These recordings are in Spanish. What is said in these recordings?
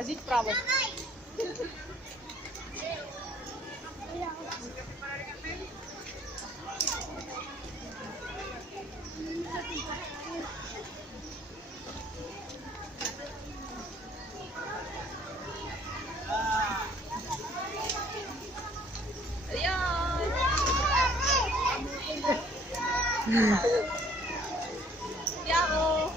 Así bravo. Ciao.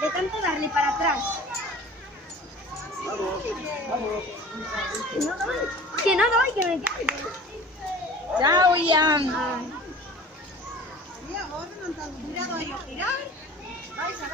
De tanto darle para atrás. Que no doy, que me caigo. Ciao Ian. Cuidado ahí, girar. Baisa.